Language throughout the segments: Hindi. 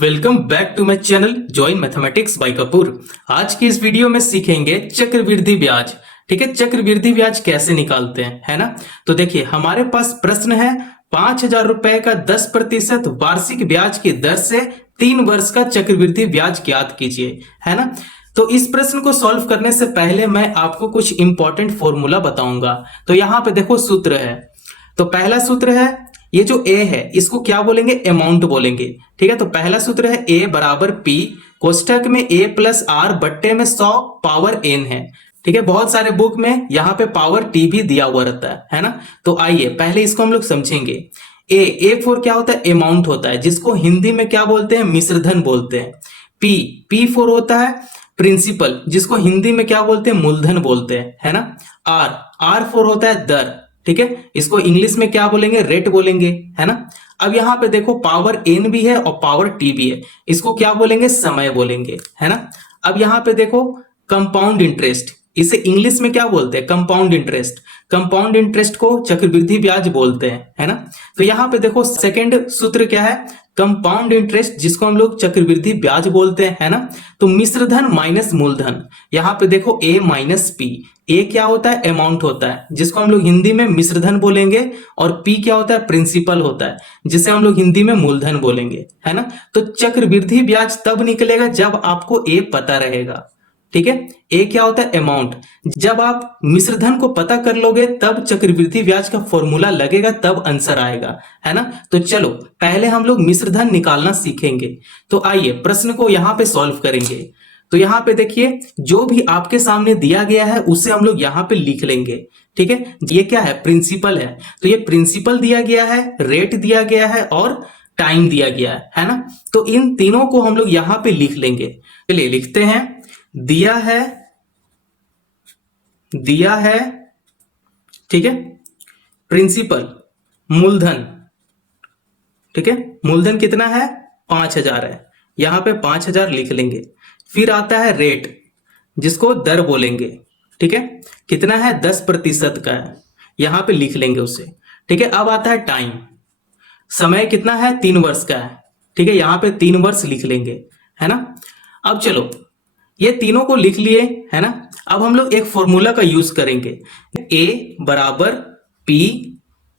Welcome back to my channel join mathematics by Kapoor. आज की इस वीडियो में सीखेंगे चक्रवृद्धि ब्याज। ठीक है, चक्रवृद्धि ब्याज कैसे निकालते हैं, है ना। तो देखिए हमारे पास प्रश्न है 5,000 रुपए का 10% वार्षिक ब्याज की दर से 3 वर्ष का चक्रवृद्धि ब्याज ज्ञात कीजिए, है ना। तो इस प्रश्न को सॉल्व करने से पहले मैं आपको कुछ इंपॉर्टेंट फॉर्मूला बताऊंगा। तो यहाँ पे देखो सूत्र है। तो पहला सूत्र है, ये जो ए है इसको क्या बोलेंगे, अमाउंट बोलेंगे। ठीक है, तो पहला सूत्र है ए बराबर पी कोष्टक में ए प्लस आर बट्टे में 100 पावर एन है। ठीक है, बहुत सारे बुक में यहाँ पे पावर टी भी दिया हुआ रहता है ना। तो आइए पहले इसको हम लोग समझेंगे। ए फोर क्या होता है, अमाउंट होता है, जिसको हिंदी में क्या बोलते हैं, मिश्रधन बोलते हैं। पी फोर होता है प्रिंसिपल, जिसको हिंदी में क्या बोलते हैं, मूलधन बोलते हैं, है ना। आर फोर होता है दर। ठीक है, इसको इंग्लिश में क्या बोलेंगे, रेट बोलेंगे, है ना। अब यहाँ पे देखो पावर एन भी है और पावर टी भी है, इसको क्या बोलेंगे, समय बोलेंगे, है ना। अब यहाँ पे देखो कंपाउंड इंटरेस्ट, इसे इंग्लिश में क्या बोलते हैं, कंपाउंड इंटरेस्ट। कंपाउंड इंटरेस्ट को चक्रवृद्धि ब्याज बोलते हैं, है ना। तो यहाँ पे देखो सेकंड सूत्र क्या है, कंपाउंड इंटरेस्ट, जिसको हम लोग चक्रवृद्धि ब्याज बोलते हैं, है ना। तो मिश्रधन माइनस मूलधन, यहाँ पे देखो ए माइनस पी। ए क्या होता है, अमाउंट होता है, जिसको हम लोग हिंदी में मिश्रधन बोलेंगे, और पी क्या होता है, प्रिंसिपल होता है, जिसे हम लोग हिंदी में मूलधन बोलेंगे, है ना। तो चक्रवृद्धि ब्याज तब निकलेगा जब आपको ए पता रहेगा। ठीक है, ए क्या होता है, अमाउंट। जब आप मिश्रधन को पता कर लोगे तब चक्रवृद्धि ब्याज का फॉर्मूला लगेगा, तब आंसर आएगा, है ना। तो चलो पहले हम लोग मिश्रधन निकालना सीखेंगे। तो आइए प्रश्न को यहाँ पे सॉल्व करेंगे। तो यहाँ पे देखिए जो भी आपके सामने दिया गया है उसे हम लोग यहाँ पे लिख लेंगे। ठीक है, ये क्या है, प्रिंसिपल है, तो ये प्रिंसिपल दिया गया है, रेट दिया गया है और टाइम दिया गया है ना। तो इन तीनों को हम लोग यहाँ पे लिख लेंगे। चलिए लिखते हैं, दिया है, ठीक है, प्रिंसिपल, मूलधन। ठीक है, मूलधन कितना है, 5,000 है, यहां पे 5,000 लिख लेंगे। फिर आता है रेट, जिसको दर बोलेंगे। ठीक है, कितना है, 10% का है, यहां पे लिख लेंगे उसे। ठीक है, अब आता है टाइम, समय कितना है, 3 वर्ष का है। ठीक है, यहां पे 3 वर्ष लिख लेंगे, है ना। अब चलो ये तीनों को लिख लिए, है ना। अब हम लोग एक फॉर्मूला का यूज करेंगे, ए बराबर पी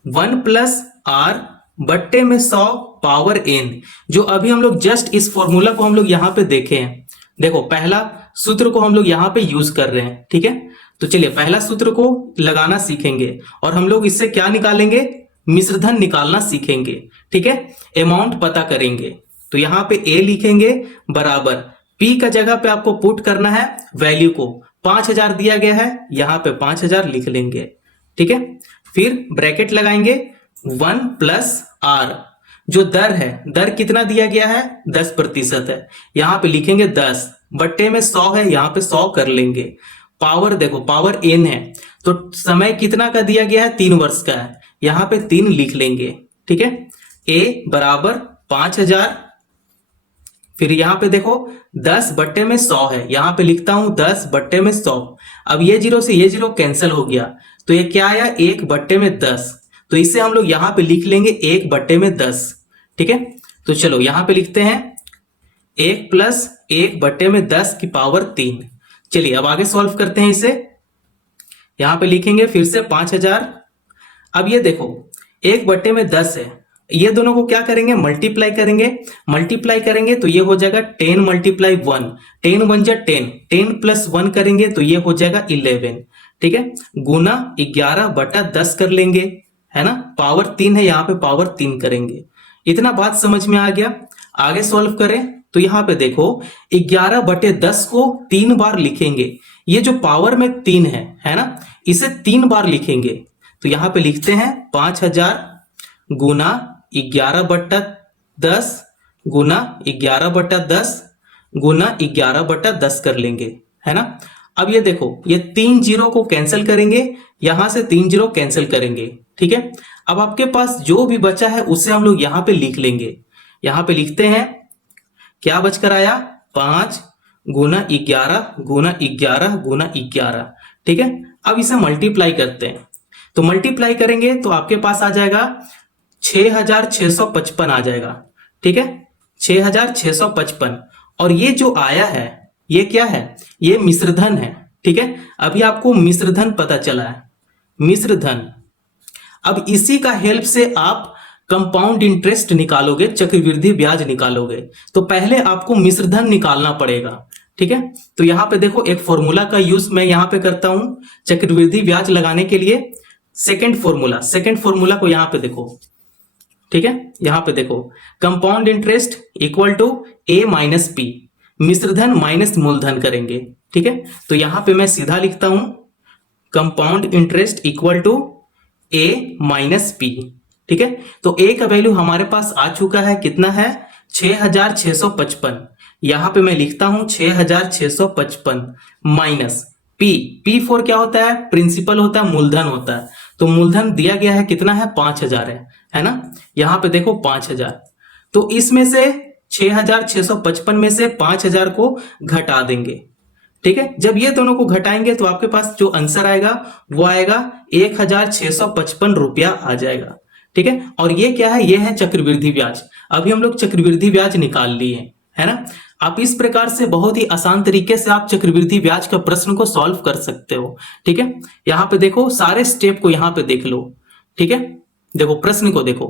1 प्लस आर बट्टे में 100 पावर एन, जो अभी हम लोग जस्ट इस फॉर्मूला को हम लोग यहाँ पे देखे हैं। देखो पहला सूत्र को हम लोग यहाँ पे यूज कर रहे हैं। ठीक है, तो चलिए पहला सूत्र को लगाना सीखेंगे और हम लोग इससे क्या निकालेंगे, मिश्रधन निकालना सीखेंगे। ठीक है, अमाउंट पता करेंगे। तो यहाँ पे ए लिखेंगे बराबर पी का जगह पे आपको पुट करना है वैल्यू को, 5,000 दिया गया है, यहां पे 5,000 लिख लेंगे। ठीक है, फिर ब्रैकेट लगाएंगे 1 प्लस आर, जो दर है, दर कितना दिया गया है, 10% है, यहां पे लिखेंगे 10 बट्टे में 100 है, यहां पे 100 कर लेंगे। पावर देखो पावर एन है, तो समय कितना का दिया गया है, 3 वर्ष का है, यहां पे 3 लिख लेंगे। ठीक है, ए बराबर 5,000, फिर यहां पे देखो 10 बट्टे में 100 है, यहां पे लिखता हूं 10 बट्टे में 100। अब ये जीरो से ये जीरो कैंसिल हो गया, तो ये क्या आया, 1 बट्टे में 10, तो इसे हम लोग यहां पे लिख लेंगे 1 बट्टे में 10। ठीक है, तो चलो यहां पे लिखते हैं 1 प्लस 1 बट्टे में 10 की पावर 3। चलिए अब आगे सॉल्व करते हैं इसे। यहां पे लिखेंगे फिर से 5,000। अब ये देखो 1 बट्टे में 10 है, ये दोनों को क्या करेंगे, मल्टीप्लाई करेंगे तो ये हो जाएगा 10 मल्टीप्लाई 1, 10 1 जा 10, 10 प्लस 1 करेंगे तो ये हो जाएगा 11। ठीक है, गुना 11 बटा 10 कर लेंगे, है ना, पावर 3 है, यहाँ पे पावर 3 करेंगे। इतना बात समझ में आ गया। आगे सॉल्व करें तो यहाँ पे देखो 11 बटे 10 को 3 बार लिखेंगे, ये जो पावर में 3 है ना, इसे 3 बार लिखेंगे। तो यहाँ पे लिखते हैं 5,000 गुना 11 बट्टा 10 गुना 11 बट्टा 10 गुना 11 बट्टा 10 कर लेंगे, है ना। अब ये देखो ये 3 जीरो को कैंसिल करेंगे, यहां से 3 जीरो कैंसिल करेंगे। ठीक है, अब आपके पास जो भी बचा है उसे हम लोग यहां पे लिख लेंगे। यहां पे लिखते हैं, क्या बचकर आया, 5 गुना 11 गुना 11 गुना 11। ठीक है, अब इसे मल्टीप्लाई करते हैं, तो मल्टीप्लाई करेंगे तो आपके पास आ जाएगा 6,655 आ जाएगा। ठीक है, 6,655। और ये जो आया है ये क्या है, ये मिश्रधन है। ठीक है, अभी आपको मिश्रधन पता चला है, मिश्रधन। अब इसी का हेल्प से आप कंपाउंड इंटरेस्ट निकालोगे, चक्रवृद्धि ब्याज निकालोगे। तो पहले आपको मिश्रधन निकालना पड़ेगा। ठीक है, तो यहां पे देखो एक फॉर्मूला का यूज मैं यहां पे करता हूं चक्रवृद्धि ब्याज लगाने के लिए। सेकंड फॉर्मूला को यहां पे देखो। ठीक है, यहां पे देखो compound interest equal to A minus P, मिश्रधन माइनस मूलधन करेंगे। ठीक है, तो यहां पे मैं सीधा लिखता हूं compound interest equal to A minus P. ठीक है, तो ए का वैल्यू हमारे पास आ चुका है, कितना है 6,655। यहां पे मैं लिखता हूं 6,655 माइनस पी। पी फोर क्या होता है, प्रिंसिपल होता है, मूलधन होता है। तो मूलधन दिया गया है कितना है, 5,000 है ना। यहां पे देखो 5,000, तो इसमें से 6,655 में से 5,000 को घटा देंगे। ठीक है, जब ये दोनों को घटाएंगे तो आपके पास जो आंसर आएगा वो आएगा 1,655 रुपया आ जाएगा। ठीक है, और ये क्या है, ये है चक्रवृद्धि ब्याज। अभी हम लोग चक्रवृद्धि ब्याज निकाल लिए है ना। आप इस प्रकार से बहुत ही आसान तरीके से आप चक्रवृद्धि ब्याज का प्रश्न को सॉल्व कर सकते हो। ठीक है, यहां पे देखो सारे स्टेप को यहां पे देख लो। ठीक है, देखो प्रश्न को देखो,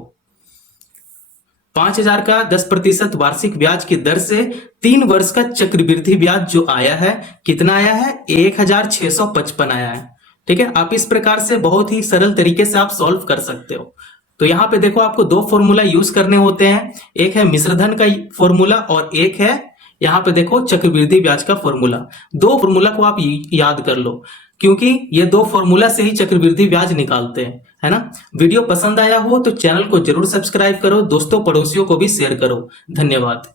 5,000 का 10% वार्षिक ब्याज की दर से 3 वर्ष का चक्रवृद्धि ब्याज जो आया है, कितना आया है, 1,655 आया है। ठीक है, आप इस प्रकार से बहुत ही सरल तरीके से आप सॉल्व कर सकते हो। तो यहां पे देखो आपको 2 फॉर्मूला यूज करने होते हैं, एक है मिश्रधन का फॉर्मूला और एक है यहां पे देखो चक्रवृद्धि ब्याज का फॉर्मूला। 2 फॉर्मूला को आप याद कर लो, क्योंकि ये 2 फॉर्मूला से ही चक्रवृद्धि ब्याज निकालते हैं, है ना। वीडियो पसंद आया हो तो चैनल को जरूर सब्सक्राइब करो, दोस्तों पड़ोसियों को भी शेयर करो। धन्यवाद।